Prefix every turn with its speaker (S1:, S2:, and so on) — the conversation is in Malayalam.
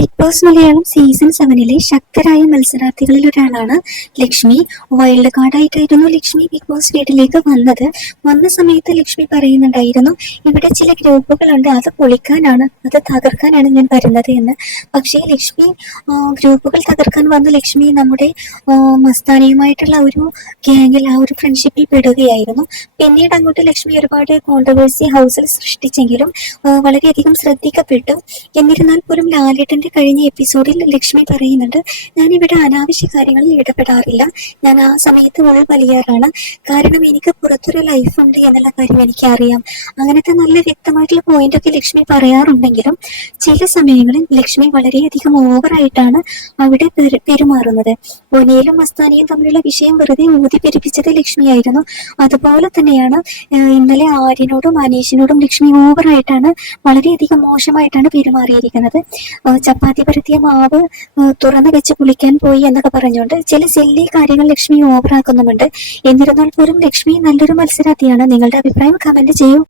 S1: ബിഗ് ബോസ് മലയാളം സീസൺ സെവനിലെ ശക്തരായ മത്സരാർത്ഥികളിൽ ഒരാളാണ് ലക്ഷ്മി. വൈൽഡ് കാർഡായിട്ടായിരുന്നു ലക്ഷ്മി ബിഗ് ബോസ് വീട്ടിലേക്ക് വന്നത്. വന്ന സമയത്ത് ലക്ഷ്മി പറയുന്നുണ്ടായിരുന്നു ഇവിടെ ചില ഗ്രൂപ്പുകളുണ്ട് അത് പൊളിക്കാനാണ് അത് തകർക്കാനാണ് ഞാൻ വരുന്നത് എന്ന്. പക്ഷേ ലക്ഷ്മി ഗ്രൂപ്പുകൾ തകർക്കാൻ വന്ന ലക്ഷ്മി നമ്മുടെ മസ്താനിയുമായിട്ടുള്ള ഒരു ഗ്യാങ്ങിൽ ആ ഒരു ഫ്രണ്ട്ഷിപ്പിൽ പെടുകയായിരുന്നു. പിന്നീട് അങ്ങോട്ട് ലക്ഷ്മി ഒരുപാട് കോൺട്രവേഴ്സി ഹൗസിൽ സൃഷ്ടിച്ചെങ്കിലും വളരെയധികം ശ്രദ്ധിക്കപ്പെട്ടു. എന്നിരുന്നാൽ പോലും ലാലേട്ടന്റെ കഴിഞ്ഞ എപ്പിസോഡിൽ ലക്ഷ്മി പറയുന്നുണ്ട് ഇവിടെ അനാവശ്യ കാര്യങ്ങളിൽ ഇടപെടാറില്ല. ഞാൻ ആ സമയത്ത് ഉൾവലിയാറാണ് കാരണം എനിക്ക് പുറത്തൊരു ലൈഫ് ഉണ്ട് എന്നുള്ള കാര്യം എനിക്ക് അറിയാം അങ്ങനത്തെ നല്ല വ്യക്തമായിട്ടുള്ള പോയിന്റ് ഒക്കെ ലക്ഷ്മി പറയാറുണ്ടെങ്കിലും ചില സമയങ്ങളിൽ ലക്ഷ്മി വളരെയധികം ഓവറായിട്ടാണ് അവിടെ പെരുമാറുന്നത്. ഒനിയിലും മസ്താനിയും തമ്മിലുള്ള വിഷയം വെറുതെ ഊതിപ്പെരിപ്പിച്ചത് ലക്ഷ്മിയായിരുന്നു. അതുപോലെ തന്നെയാണ് ഇന്നലെ ആര്യനോടും അനീഷിനോടും ലക്ഷ്മി ഓവറായിട്ടാണ് വളരെയധികം മോശമായിട്ടാണ് പെരുമാറിയിരിക്കുന്നത്. ഏഹ്, ചപ്പാത്തി പരത്തിയ മാവ് തുറന്ന് വെച്ച് കുളിക്കാൻ പോയി എന്നൊക്കെ പറഞ്ഞുകൊണ്ട് ചില സെല്ലി കാര്യങ്ങൾ ലക്ഷ്മി ഓവറാക്കുന്നുമുണ്ട് എന്നിരുന്നാൽ പോലും ലക്ഷ്മി നല്ലൊരു മത്സരാർത്ഥിയാണ്. നിങ്ങളുടെ അഭിപ്രായം കമന്റ് ചെയ്യൂ.